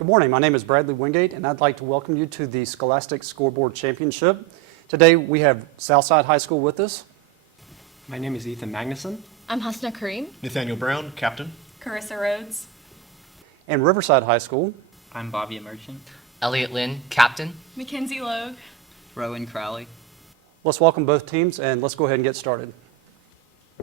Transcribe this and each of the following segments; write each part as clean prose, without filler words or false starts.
Good morning, my name is Bradley Wingate and I'd like to welcome you to the Scholastic Scoreboard Championship. Today we have Southside High School with us. My name is Ethan Magnuson. I'm Hasna Kareem. Nathaniel Brown, captain. Carissa Rhodes. And Riverside High School. I'm Bobby Merchant. Elliot Lynn, captain. Mackenzie Logue. Rowan Crowley. Let's welcome both teams and let's go ahead and get started.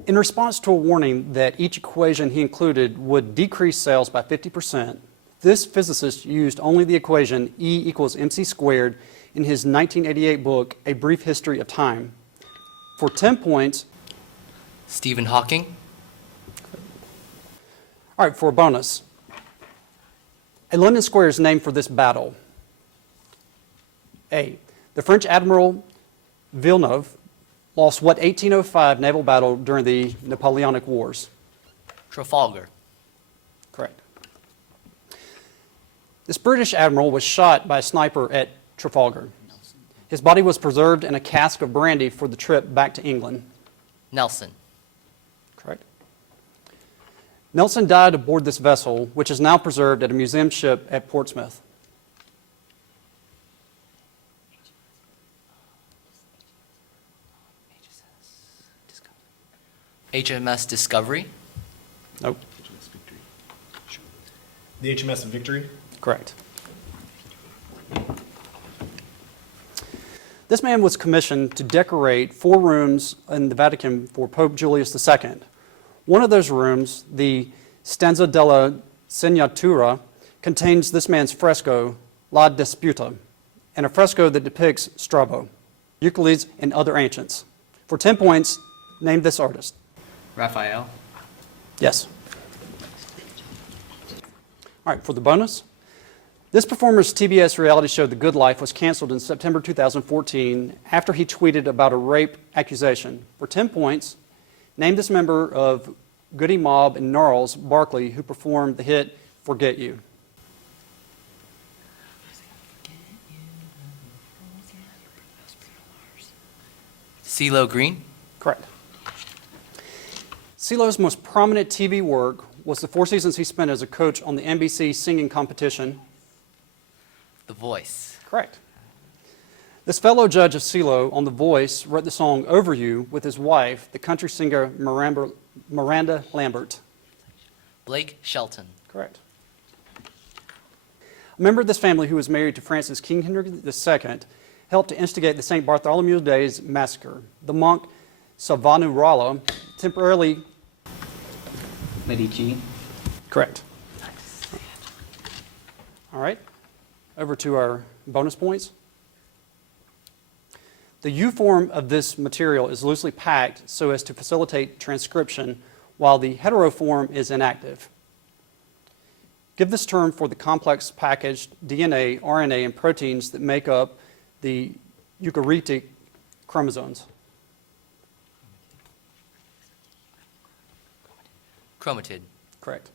In response to a warning that each equation he included would decrease sales by 50%, this physicist used only the equation E equals mc squared in his 1988 book, A Brief History of Time. For 10 points, Stephen Hawking. All right, for a bonus, a London square is named for this battle. A, the French Admiral Villeneuve lost what 1805 naval battle during the Napoleonic Wars? Trafalgar. Correct. This British admiral was shot by a sniper at Trafalgar. His body was preserved in a cask of brandy for the trip back to England. Nelson. Correct. Nelson died aboard this vessel, which is now preserved at a museum ship at Portsmouth. HMS Discovery. Nope. The HMS Victory. Correct. This man was commissioned to decorate 4 rooms in the Vatican for Pope Julius II. One of those rooms, the Stanza della Segnatura, contains this man's fresco, La Disputa, and a fresco that depicts Strabo, Euclid, and other ancients. For 10 points, name this artist. Raphael. Yes. All right, for the bonus. This performer's TBS reality show, The Good Life, was canceled in September 2014 after he tweeted about a rape accusation. For 10 points, name this member of Goody Mob and Gnarls Barkley who performed the hit Forget You. CeeLo Green. Correct. CeeLo's most prominent TV work was the 4 seasons he spent as a coach on the NBC singing competition, The Voice. Correct. This fellow judge of CeeLo on The Voice wrote the song Over You with his wife, the country singer Miranda Lambert. Blake Shelton. Correct. A member of this family who was married to France's King Henry II helped to instigate the St. Bartholomew Days massacre. The monk Savonarola temporarily... Medici. Correct. All right. Over to our bonus points. The U form of this material is loosely packed so as to facilitate transcription, while the hetero form is inactive. Give this term for the complex packaged DNA, RNA, and proteins that make up the eukaryotic chromosomes. Chromatid. Correct.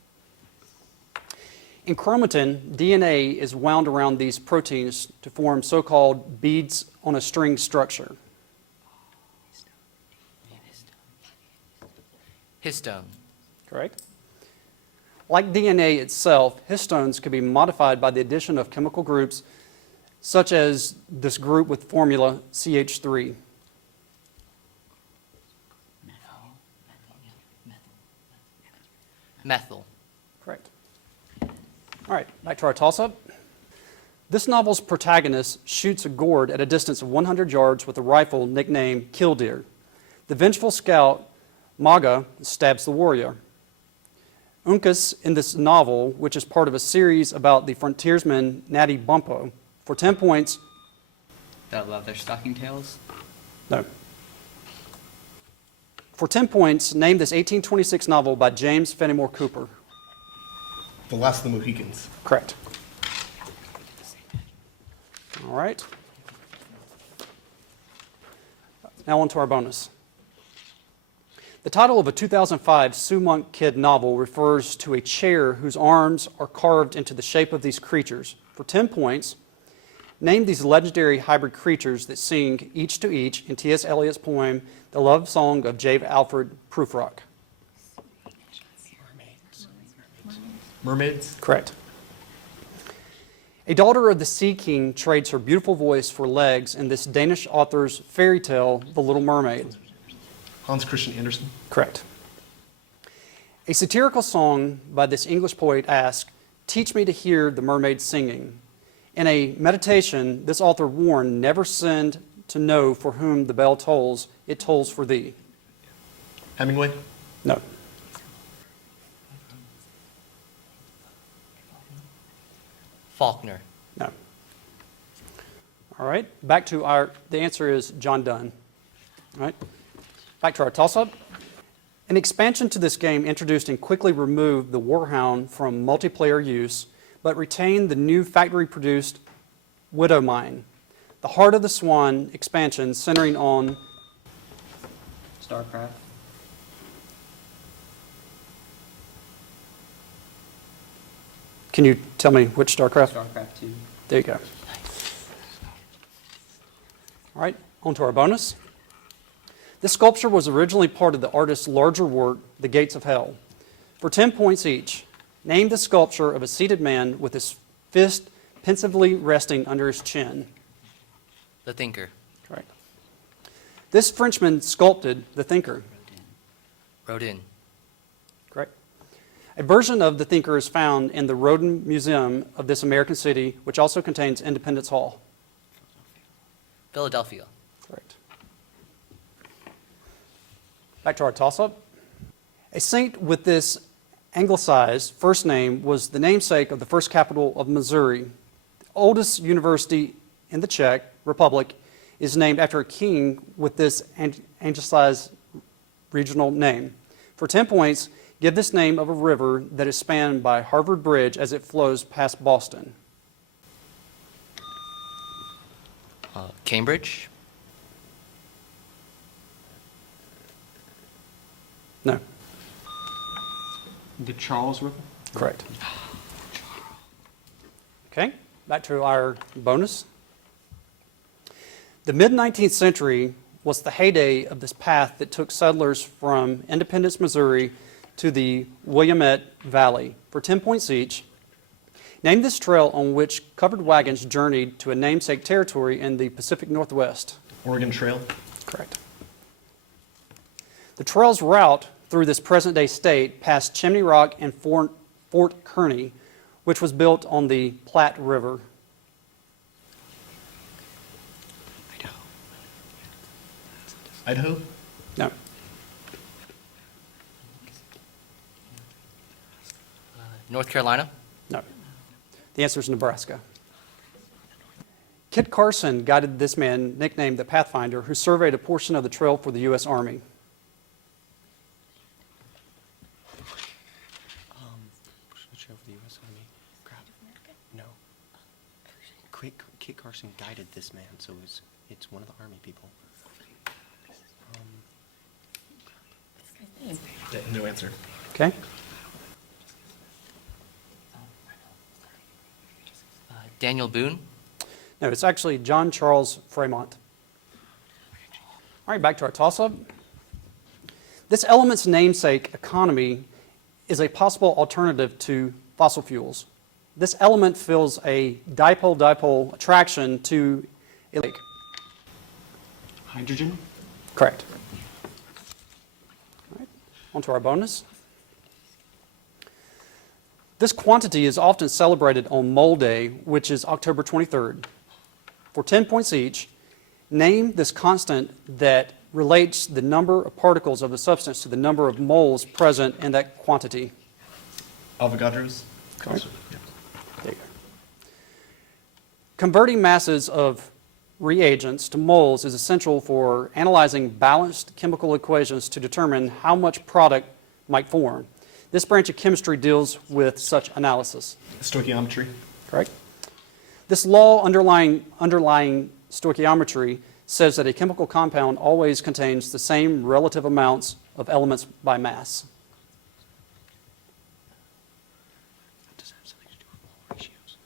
In chromatin, DNA is wound around these proteins to form so-called beads on a string structure. Histone. Correct. Like DNA itself, histones can be modified by the addition of chemical groups such as this group with formula CH3. Methyl. Correct. All right, back to our toss-up. This novel's protagonist shoots a gourd at a distance of 100 yards with a rifle nicknamed Killdeer. The vengeful scout, Maga, stabs the warrior. Uncas, in this novel, which is part of a series about the frontiersman Natty Bumppo, for 10 points. The Leather Stocking Tales. No. For 10 points, name this 1826 novel by James Fenimore Cooper. The Last of the Mohicans. Correct. All right. Now on to our bonus. The title of a 2005 Sue Monk Kidd novel refers to a chair whose arms are carved into the shape of these creatures. For 10 points, name these legendary hybrid creatures that sing each to each in T.S. Eliot's poem, The Love Song of J. Alfred Prufrock. Mermaids. Correct. A daughter of the Sea King trades her beautiful voice for legs in this Danish author's fairy tale, The Little Mermaid. Hans Christian Andersen. Correct. A satirical song by this English poet asks, "Teach me to hear the mermaid singing." In a meditation, this author warned, "Never send to know for whom the bell tolls, it tolls for thee." Hemingway. No. Faulkner. No. All right, back to the answer is John Donne. All right, back to our toss-up. An expansion to this game introduced and quickly removed the Warhound from multiplayer use, but retained the new factory-produced Widow Mine. The Heart of the Swan expansion centering on StarCraft. Can you tell me which StarCraft? StarCraft 2. There you go. All right, on to our bonus. This sculpture was originally part of the artist's larger work, The Gates of Hell. For 10 points each, name the sculpture of a seated man with his fist pensively resting under his chin. The Thinker. Correct. This Frenchman sculpted The Thinker. Rodin. Correct. A version of The Thinker is found in the Rodin Museum of this American city, which also contains Independence Hall. Philadelphia. Correct. Back to our toss-up. A saint with this anglicized first name was the namesake of the first capital of Missouri. The oldest university in the Czech Republic is named after a king with this anglicized regional name. For 10 points, give this name of a river that is spanned by Harvard Bridge as it flows past Boston. Cambridge. No, The Charles River? correct. Okay, back to our bonus. The mid-19th century was the heyday of this path that took settlers from Independence, Missouri to the Willamette Valley. For 10 points each, name this trail on which covered wagons journeyed to a namesake territory in the Pacific Northwest. Oregon Trail. Correct. The trail's route through this present-day state passed Chimney Rock and Fort Kearny, which was built on the Platte River. Idaho. No. North Carolina. No. The answer is Nebraska. Kit Carson guided this man, nicknamed the Pathfinder, who surveyed a portion of the trail for the U.S. Army. Switch over the U.S. Army. Crap. No. Kit Carson guided this man, so it's one of the Army people. Yeah, no answer. Okay? Daniel Boone. No, it's actually John Charles Fremont. All right, back to our toss-up. This element's namesake, economy, is a possible alternative to fossil fuels. This element fills a dipole-dipole attraction to a lake. Hydrogen? Correct. All right, on to our bonus. This quantity is often celebrated on Mole Day, which is October 23rd. For 10 points each, name this constant that relates the number of particles of the substance to the number of moles present in that quantity. Avogadro's. Correct. Yeah. There you go. Converting masses of reagents to moles is essential for analyzing balanced chemical equations to determine how much product might form. This branch of chemistry deals with such analysis. Stoichiometry. Correct? This law underlying stoichiometry says that a chemical compound always contains the same relative amounts of elements by mass. That does have something to do with mole ratios.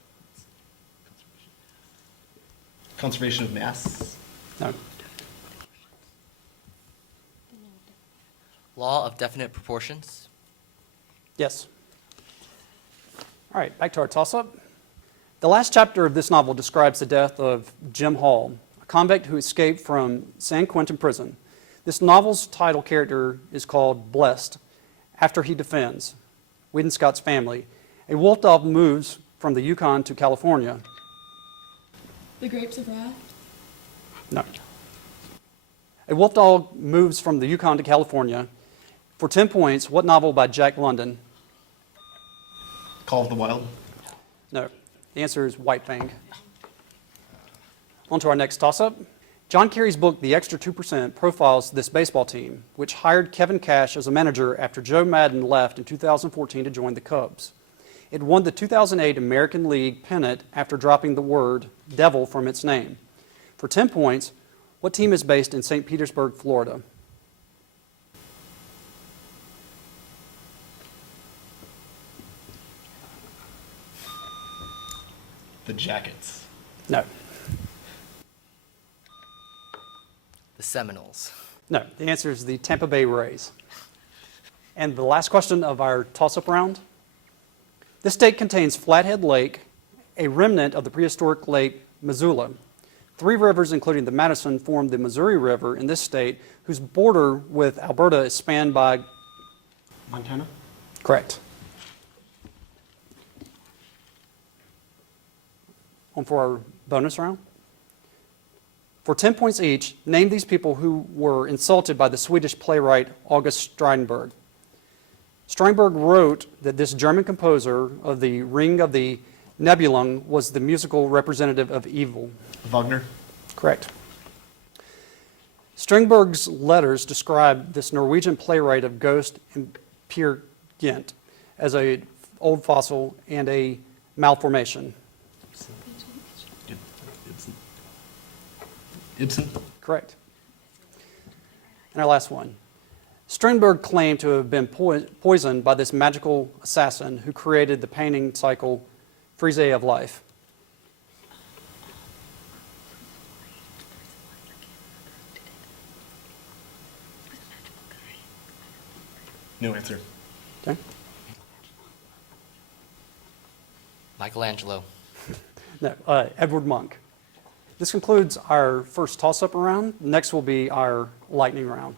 Conservation of mass. No. Law of definite proportions. Yes. All right, back to our toss-up. The last chapter of this novel describes the death of Jim Hall, a convict who escaped from San Quentin prison. This novel's title character is called Blessed, after he defends Whedon Scott's family. A wolf dog moves from the Yukon to California. The Grapes of Wrath. No. A wolf dog moves from the Yukon to California. For 10 points, what novel by Jack London? Call of the Wild. No. The answer is White Fang. On to our next toss-up. John Kerry's book, The Extra 2%, profiles this baseball team, which hired Kevin Cash as a manager after Joe Madden left in 2014 to join the Cubs. It won the 2008 American League pennant after dropping the word devil from its name. For 10 points, what team is based in St. Petersburg, Florida? The Jackets. No. The Seminoles. No. The answer is the Tampa Bay Rays. And the last question of our toss-up round. This state contains Flathead Lake, a remnant of the prehistoric Lake Missoula. 3 rivers, including the Madison, form the Missouri River in this state, whose border with Alberta is spanned by... Montana? Correct. On for our bonus round. For 10 points each, name these people who were insulted by the Swedish playwright August Strindberg. Strindberg wrote that this German composer of the Ring of the Nibelung was the musical representative of evil. Wagner. Correct. Strindberg's letters describe this Norwegian playwright of ghost and Peer Gynt as an old fossil and a malformation. Ibsen. Correct. And our last one. Strindberg claimed to have been poisoned by this magical assassin who created the painting cycle Frieze of Life. No answer. Okay. Michelangelo. No, Edward Monk. This concludes our first toss-up round. Next will be our lightning round.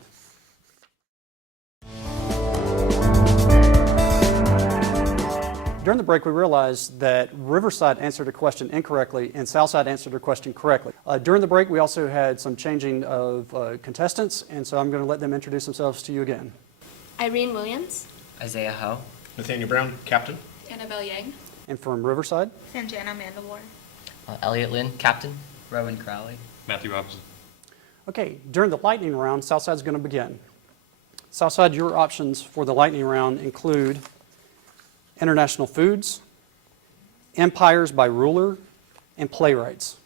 During the break, we realized that Riverside answered a question incorrectly and Southside answered a question correctly. During the break, we also had some changing of contestants, and so I'm going to let them introduce themselves to you again. Irene Williams. Isaiah Ho. Nathaniel Brown, captain. Annabelle Yang. And from Riverside, Sanjana Mandalore. Elliot Lynn, captain. Rowan Crowley. Matthew Robinson. okay, during the lightning round, Southside's going to begin. Southside, your options for the lightning round include international foods, empires by ruler, and playwrights.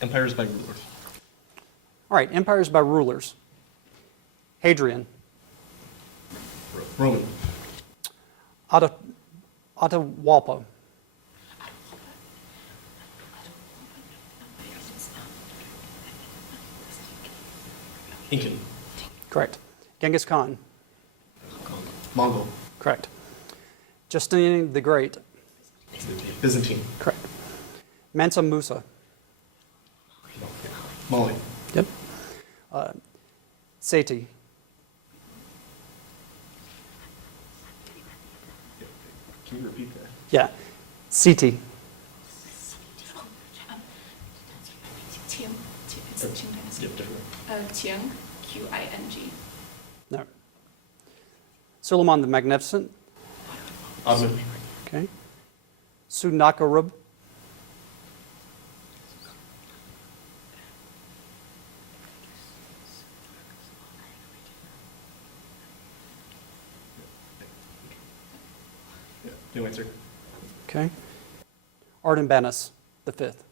Empires by ruler. All right, empires by rulers. Hadrian, Roman. Atahualpa, Incan. correct. Genghis Khan, Mongol. correct. Justinian the Great, Byzantine. correct. Mansa Musa, Mali. yep. Seti, Can you repeat that? yeah. Seti, Qing. It's Qing Dynasty. Yep, different. Qing. Qing. no. Suleiman the Magnificent, Ottoman. okay. Sennacherib, Yeah, no answer. okay. Artabanus the Fifth,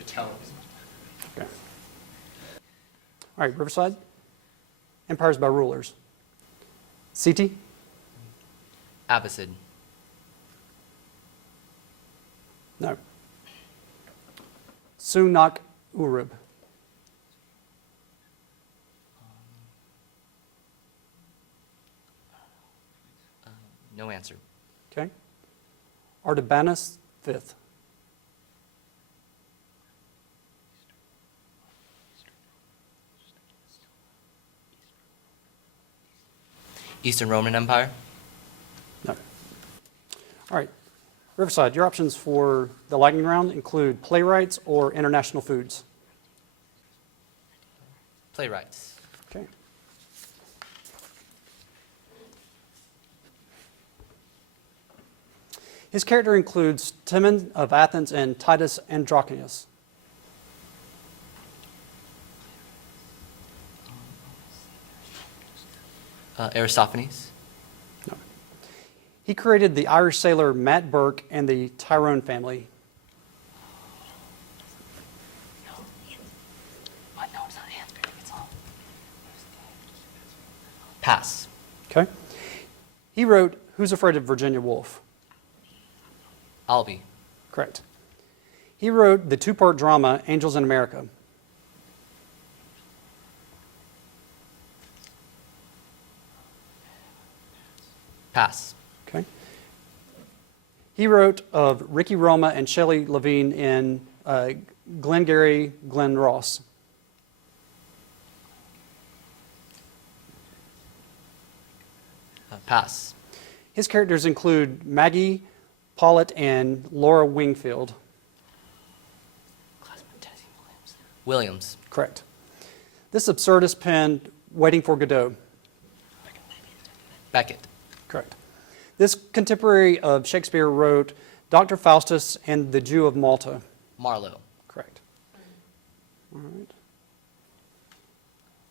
Italian. okay. All right, Riverside. Empires by rulers. Seti, Abbasid. no. Sennacherib, No answer. Okay. Artabanus fifth. Eastern Roman Empire. No. All right. Riverside, your options for the lightning round include playwrights or international foods. Playwrights. Okay. His character includes Timon of Athens and Titus Andronicus. Aristophanes. No. He created the Irish sailor Matt Burke and the Tyrone family. What? No, it's not answering. It's all. Pass. Okay. He wrote Who's Afraid of Virginia Woolf? Albee. Correct. He wrote the two-part drama Angels in America. Pass. Okay. He wrote of Ricky Roma and Shelley Levine in Glengarry Glen Ross. Pass. His characters include Maggie Pollitt and Laura Wingfield. Williams. Correct. This absurdist penned Waiting for Godot. Beckett. Correct. This contemporary of Shakespeare wrote Dr. Faustus and the Jew of Malta. Marlowe. Correct. All right.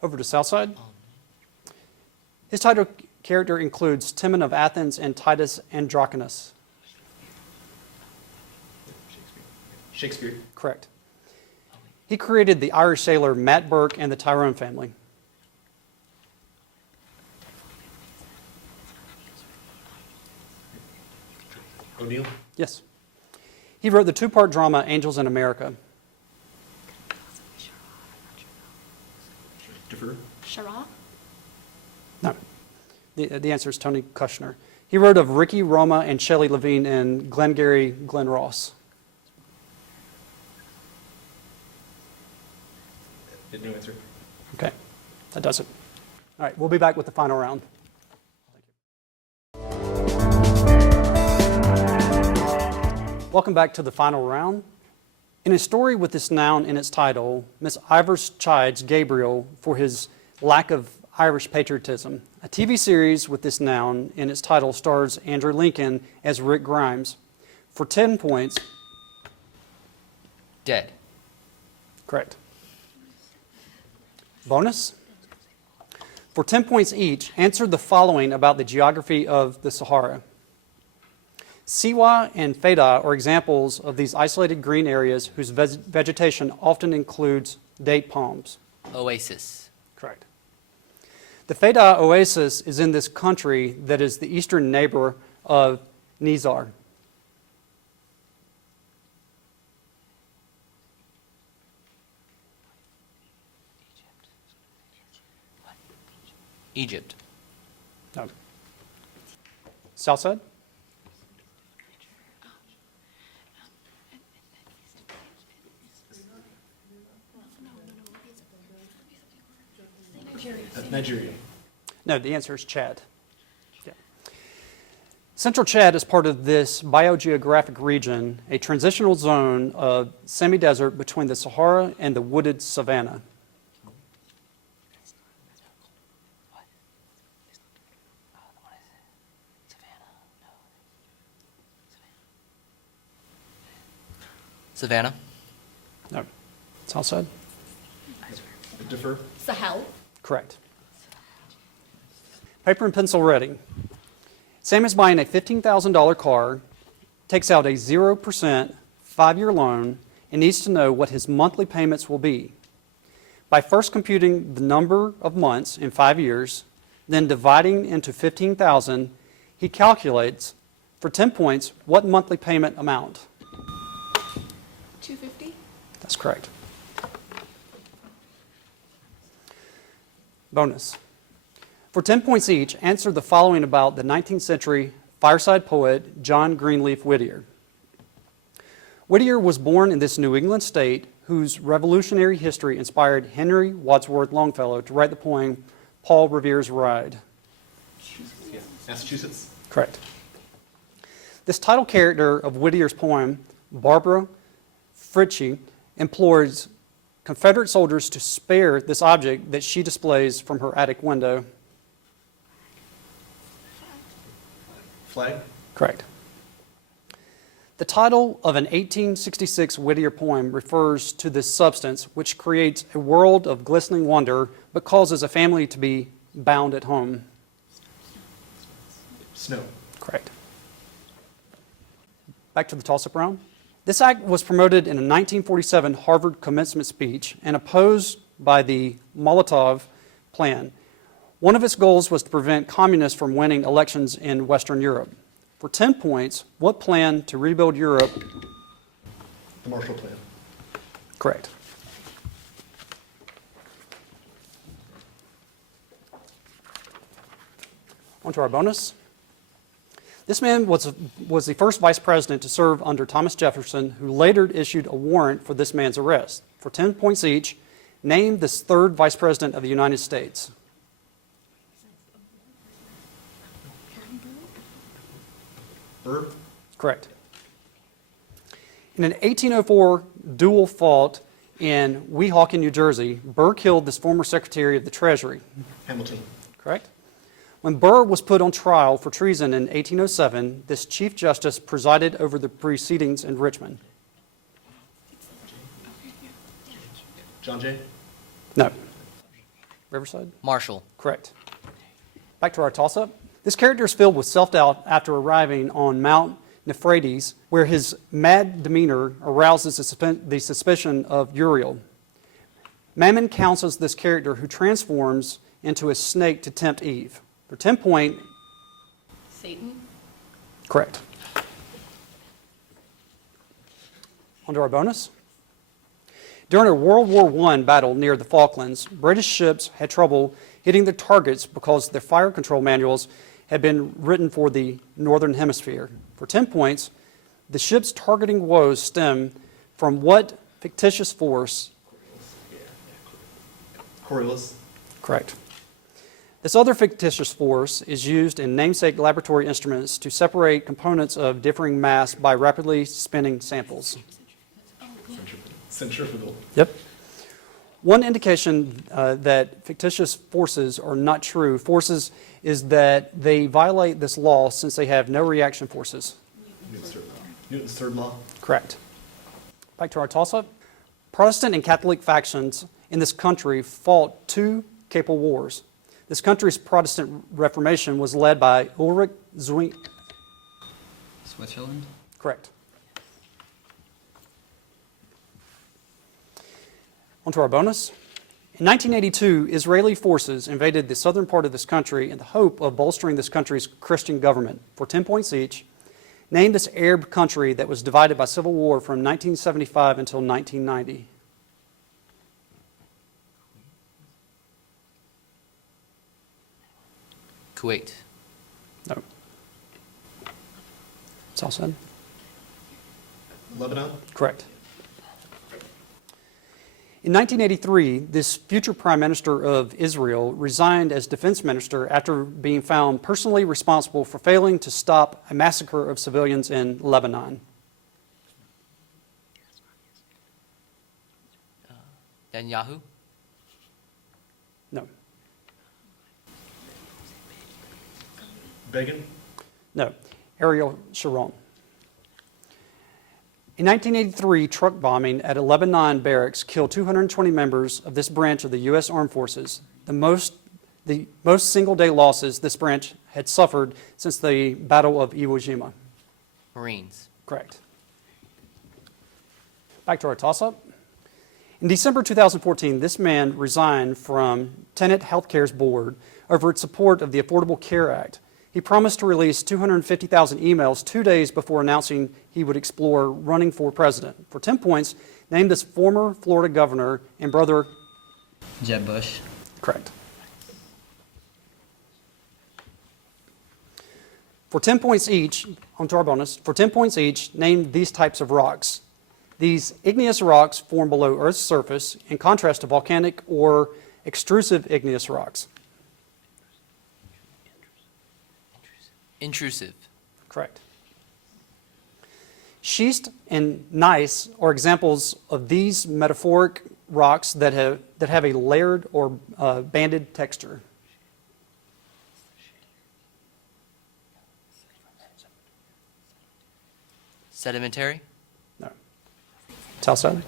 Over to Southside. His title character includes Timon of Athens and Titus Andronicus. Shakespeare. Correct. He created the Irish sailor Matt Burke and the Tyrone family. O'Neill. Yes. He wrote the two-part drama Angels in America. Defer. Shara. No. The answer is Tony Kushner. He wrote of Ricky Roma and Shelley Levine in Glengarry Glen Ross. No answer. Okay. That does it. All right. We'll be back with the final round. Welcome back to the final round. In a story with this noun in its title, Miss Ivers chides Gabriel for his lack of Irish patriotism. A TV series with this noun in its title stars Andrew Lincoln as Rick Grimes. For 10 points, Dead. correct. Bonus. For 10 points each, answer the following about the geography of the Sahara. Siwa and Feda are examples of these isolated green areas whose vegetation often includes date palms. Oasis. Correct. The Feda Oasis is in this country that is the eastern neighbor of Nizar. Egypt. No. Southside? Nigeria. No, the answer is Chad. Yeah. Central Chad is part of this biogeographic region, a transitional zone of semi-desert between the Sahara and the wooded savanna. Savannah. No. Southside? Defer. Sahel. Correct. Paper and pencil ready. Sam is buying a $15,000 car, takes out a 0% 5-year loan, and needs to know what his monthly payments will be. By first computing the number of months in 5 years, then dividing into 15,000, he calculates, for 10 points, what monthly payment amount? $250. That's correct. Bonus. For 10 points each, answer the following about the 19th century fireside poet John Greenleaf Whittier. Whittier was born in this New England state whose revolutionary history inspired Henry Wadsworth Longfellow to write the poem Paul Revere's Ride. Yeah. Massachusetts. Correct. This title character of Whittier's poem, Barbara Fritchie, implores Confederate soldiers to spare this object that she displays from her attic window. Flag. Correct. The title of an 1866 Whittier poem refers to this substance, which creates a world of glistening wonder, but causes a family to be bound at home. Snow. Correct. Back to the toss-up round. This act was promoted in a 1947 Harvard commencement speech and opposed by the Molotov Plan. One of its goals was to prevent communists from winning elections in Western Europe. For 10 points, what plan to rebuild Europe? The Marshall Plan. Correct. On to our bonus. This man was the first vice president to serve under Thomas Jefferson, who later issued a warrant for this man's arrest. For 10 points each, name this third vice president of the United States. Burr. Correct. In an 1804 duel fought in Weehawken, New Jersey, Burr killed this former Secretary of the Treasury. Hamilton. Correct? When Burr was put on trial for treason in 1807, this Chief Justice presided over the proceedings in Richmond. John Jay. No. Riverside? Marshall. Correct. Back to our toss-up. This character is filled with self-doubt after arriving on Mount Euphrates, where his mad demeanor arouses the suspicion of Uriel. Mammon counsels this character, who transforms into a snake to tempt Eve. For 10 points. Satan. Correct. On to our bonus. During a World War I battle near the Falklands, British ships had trouble hitting their targets because their fire control manuals had been written for the Northern Hemisphere. For 10 points, the ship's targeting woes stem from what fictitious force? Coriolis. Correct. This other fictitious force is used in namesake laboratory instruments to separate components of differing mass by rapidly spinning samples. Centrifugal. Yep. One indication that fictitious forces are not true forces is that they violate this law since they have no reaction forces. Newton's third law. Correct. Back to our toss-up. Protestant and Catholic factions in this country fought two Capel Wars. This country's Protestant Reformation was led by Ulrich Zwingli. Switzerland? Correct. On to our bonus. In 1982, Israeli forces invaded the southern part of this country in the hope of bolstering this country's Christian government. For 10 points each, name this Arab country that was divided by civil war from 1975 until 1990. Kuwait. No. Southside? Lebanon. Correct. In 1983, this future Prime Minister of Israel resigned as defense minister after being found personally responsible for failing to stop a massacre of civilians in Lebanon. Netanyahu. No. Begin. No. Ariel Sharon. In 1983, truck bombing at a Lebanon barracks killed 220 members of this branch of the U.S. Armed Forces, the most single-day losses this branch had suffered since the Battle of Iwo Jima. Marines. Correct. Back to our toss-up. In December 2014, this man resigned from Tenet Healthcare's board over its support of the Affordable Care Act. He promised to release 250,000 emails 2 days before announcing he would explore running for president. For 10 points, name this former Florida governor and brother. Jeb Bush? Correct. For 10 points each, onto our bonus, for 10 points each, name these types of rocks. These igneous rocks form below Earth's surface in contrast to volcanic or extrusive igneous rocks. Intrusive. Correct. Schist and gneiss are examples of these metaphoric rocks that have a layered or banded texture. Sedimentary. No. Southside?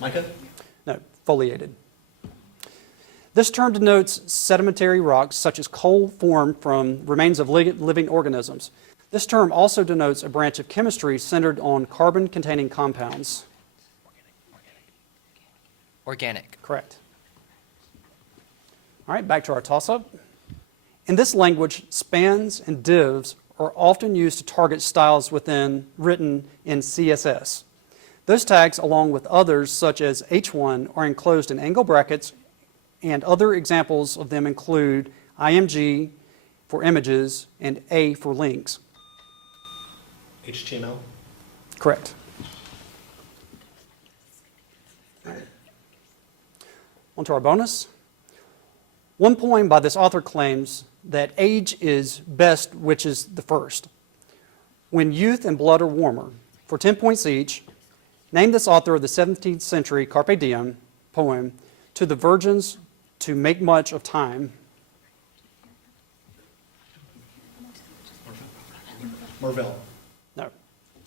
Micah? No. Foliated. This term denotes sedimentary rocks such as coal formed from remains of living organisms. This term also denotes a branch of chemistry centered on carbon-containing compounds. Organic. Correct. All right, back to our toss-up. In this language, spans and divs are often used to target styles written in CSS. Those tags, along with others such as H1, are enclosed in angle brackets, and other examples of them include IMG for images and A for links. HTML? Correct. On to our bonus. One poem by this author claims that age is best which is the first, when youth and blood are warmer. For 10 points each, name this author of the 17th century Carpe Diem poem, To the Virgins to Make Much of Time. Marvell? No.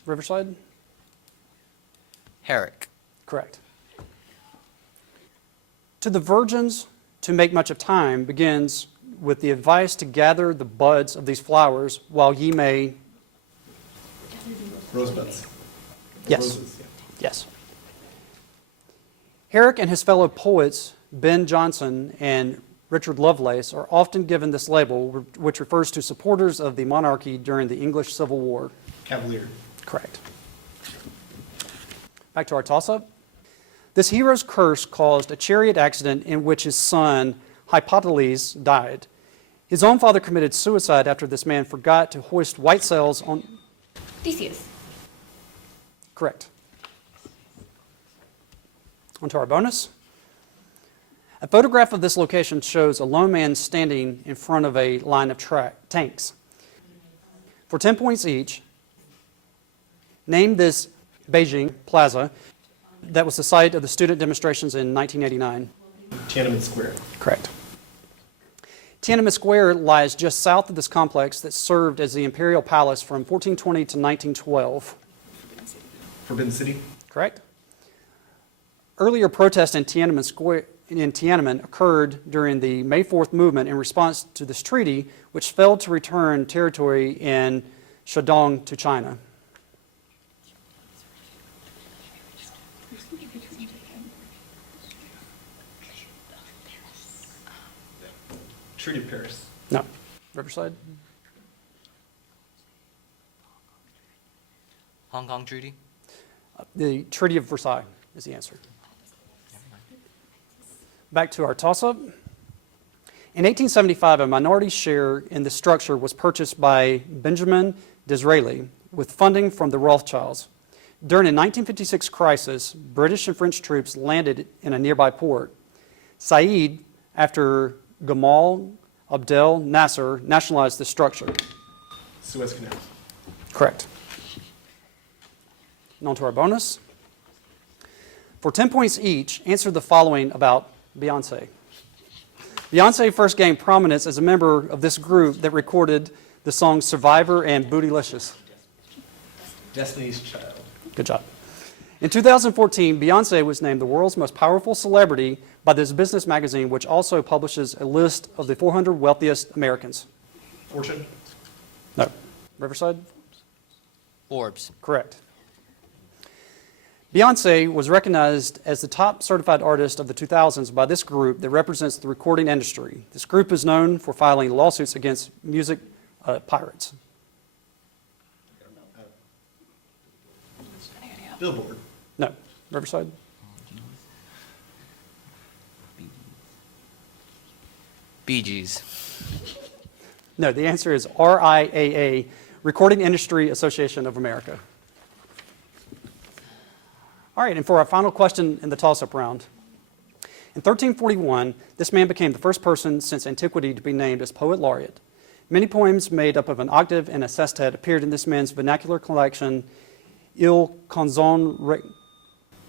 Riverside? Herrick. Correct. To the virgins to make much of time begins with the advice to gather the buds of these flowers while ye may. Rosebuds? Yes. Roses, yeah. Yes. Herrick and his fellow poets, Ben Jonson and Richard Lovelace, are often given this label, which refers to supporters of the monarchy during the English Civil War. Cavalier? Correct. Back to our toss-up. This hero's curse caused a chariot accident in which his son, Hippolytus, died. His own father committed suicide after this man forgot to hoist white sails on. Theseus. Correct. On to our bonus. A photograph of this location shows a lone man standing in front of a line of tanks. For 10 points each, name this Beijing Plaza that was the site of the student demonstrations in 1989. Tiananmen Square? Correct. Tiananmen Square lies just south of this complex that served as the imperial palace from 1420 to 1912. Forbidden City? Correct. Earlier protests in Tiananmen occurred during the May 4th movement in response to this treaty, which failed to return territory in Shandong to China. Treaty of Paris? No. Riverside? Hong Kong Treaty. The Treaty of Versailles is the answer. Back to our toss-up. In 1875, a minority share in the structure was purchased by Benjamin Disraeli with funding from the Rothschilds. During a 1956 crisis, British and French troops landed in a nearby port. Said, after Gamal Abdel Nasser, nationalized the structure. Suez Canal? Correct. And on to our bonus. For 10 points each, answer the following about Beyonce. Beyonce first gained prominence as a member of this group that recorded the songs Survivor and Bootylicious. Destiny's Child? Good job. In 2014, Beyonce was named the world's most powerful celebrity by this business magazine, which also publishes a list of the 400 wealthiest Americans. Fortune? No. Riverside? Forbes. Correct. Beyonce was recognized as the top certified artist of the 2000s by this group that represents the recording industry. This group is known for filing lawsuits against music pirates. Billboard? No. Riverside? Bee Gees. No, the answer is RIAA, Recording Industry Association of America. All right, and for our final question in the toss-up round. In 1341, this man became the first person since antiquity to be named as poet laureate. Many poems made up of an octave and a sestet appeared in this man's vernacular collection, Il Canzon.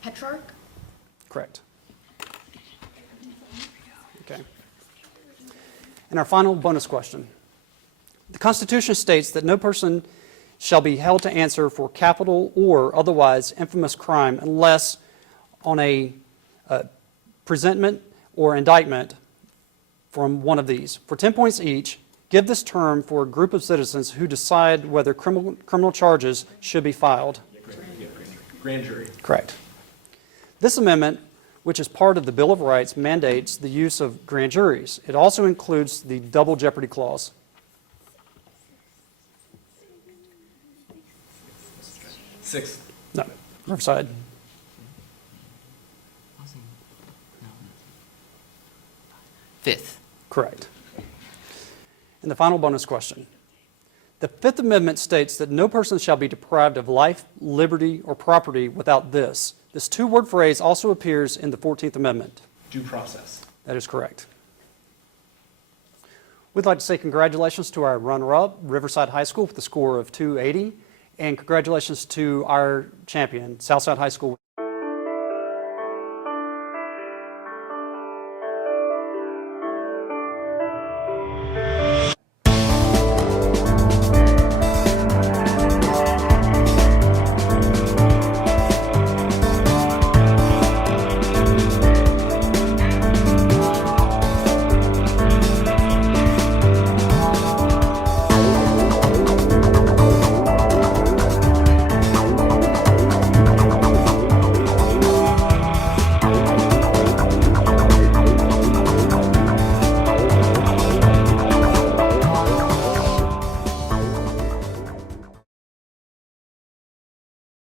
Petrarch? Correct. Okay. And our final bonus question. The Constitution states that no person shall be held to answer for capital or otherwise infamous crime unless on a presentment or indictment from one of these. For 10 points each, give this term for a group of citizens who decide whether criminal charges should be filed. Grand jury. Correct. This amendment, which is part of the Bill of Rights, mandates the use of grand juries. It also includes the double jeopardy clause. Sixth. No, Riverside. Fifth. Correct. And the final bonus question. The Fifth Amendment states that no person shall be deprived of life, liberty, or property without this. This two-word phrase also appears in the 14th Amendment. Due process. That is correct. We'd like to say congratulations to our runner-up, Riverside High School, with a score of 280, and congratulations to our champion, Southside High School.